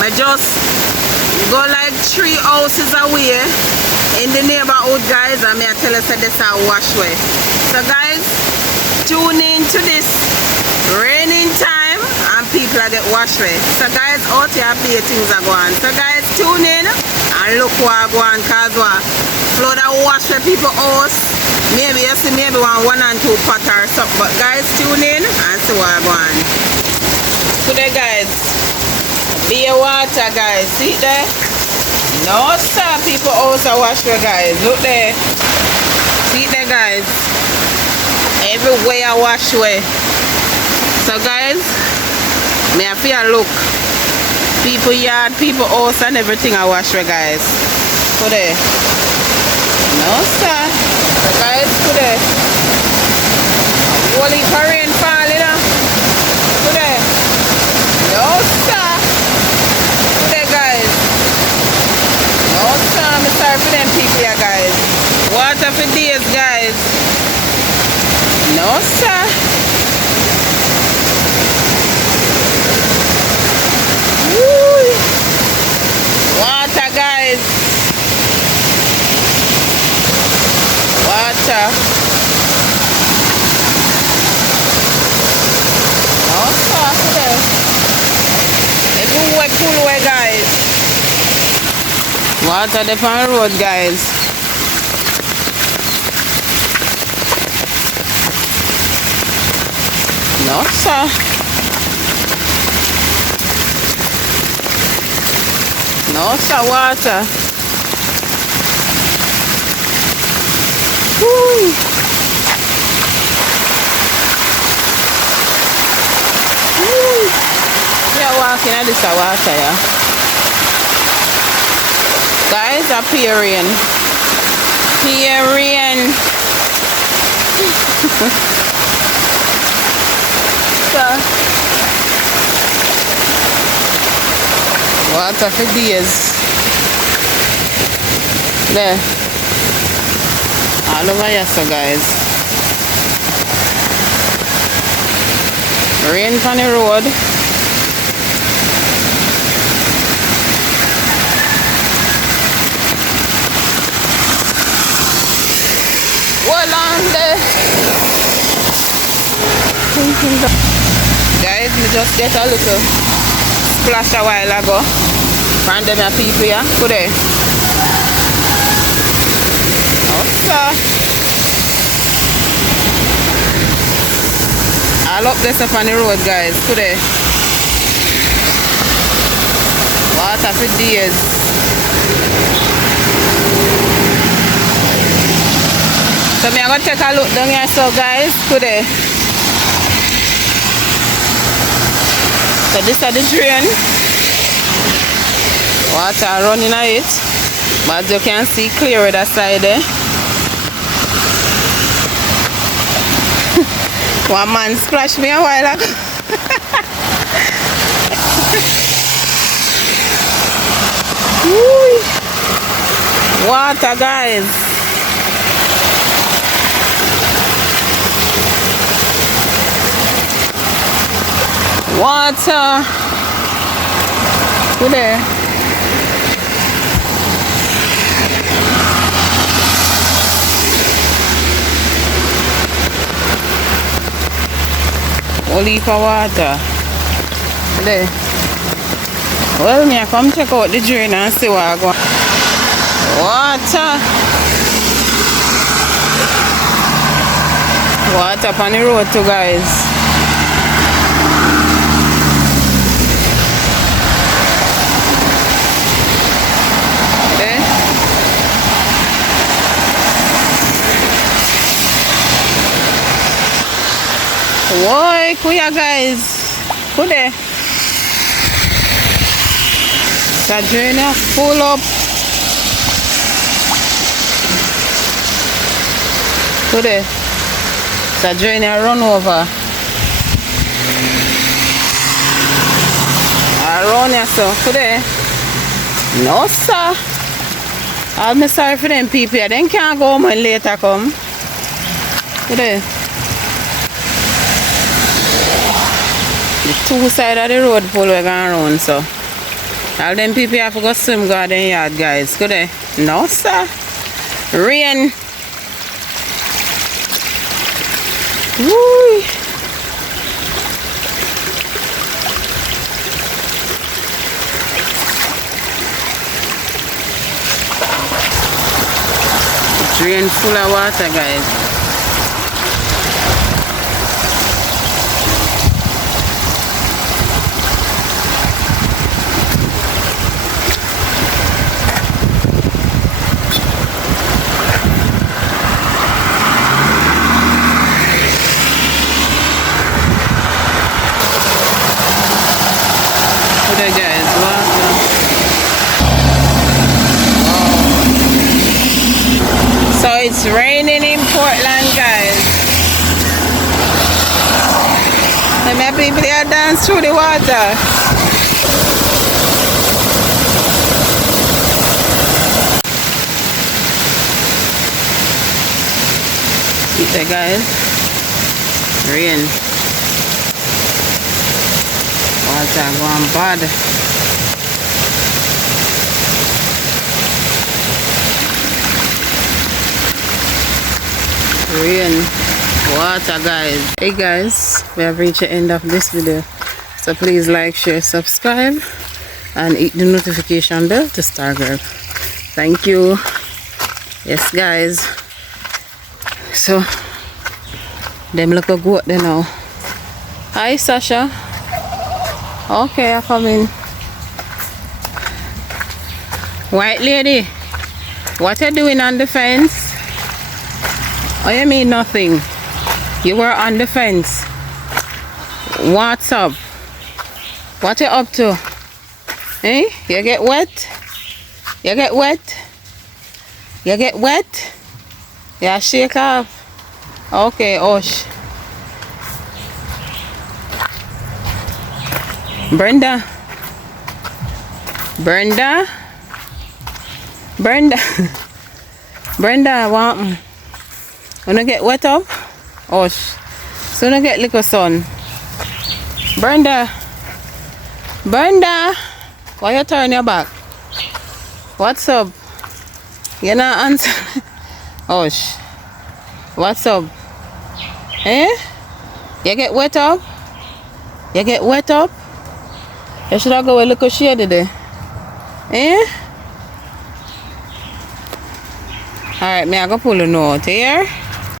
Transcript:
I just go like 3 houses away in the neighborhood, guys, and I tell us that this is a wash way. So guys, tune in to this raining time and people are get wash way. So guys, out here play things are going. So guys, tune in and look what are going, cause what flood and wash way people house. Maybe you see maybe one and two pot or something. But guys, tune in and see what are going. Today guys, be water guys, see it there? No sir, people also wash way guys. Look there. See it there guys. Everywhere wash way. So guys, me I feel look. People yard, people house and everything I wash way guys. So there. No sir. So guys, today. Holy rain fall, you know. Today. No sir. Today guys. No sir, I'm sorry for them people here guys. Water for days guys. No sir. Woo. Water guys. Water. No sir today. Everywhere cool way guys. Water there on the road guys. No sir. No sir, water. Woo. Woo. We are walking at this water, yeah. Guys, a rain. Rain. So, water for days. There. All over here, so guys. Rain on the road. Hold on there. Guys, me just get a little splash a while ago. From them people here. Today. All up this up on the road guys today. Water for days. So I'm gonna take a look down here so guys today. So this is the drain. Water running on it. But as you can see clear that side there. One man splashed me a while ago. Water guys. Water. Go there. Only for water. There. Well, me I come check out the drain and see what I go. Water. Water on the road too, guys. There. Why, kuya guys? Good there. The drain is full up. Good there. The drain is run over. I run here so. Good there. No sir. I'm sorry for them people. They can't go home when later come. Good there. The two sides of the road pull we going around so All them people have to go swim garden yard, guys. Go there. No, sir. Rain. Woo. Drain full of water, guys. There, guys, water. So it's raining in Portland, guys. And my people here dance through the water. See there, guys. Rain. Water going bad. Rain, water, guys. Hey guys, we have reached the end of this video, so please like, share, subscribe and hit the notification bell to start grab. Thank you. Yes guys, so them look a goat there now. Hi Sasha. Okay, I come in. White lady, what are you doing on the fence? Oh, you mean nothing? You were on the fence. What's up? What you up to? Eh? You get wet? You get wet? You get wet? Yeah, shake off. Okay, Osh. Brenda. Brenda. Brenda. Brenda, what? Wanna get wet up? Oh, so wanna get little sun. Brenda. Brenda. Why you turn your back? What's up? You not answer? Oh, what's up? Eh? You get wet up? You get wet up? You should have go a little shade today. Eh? Alright, me I go pull a note here.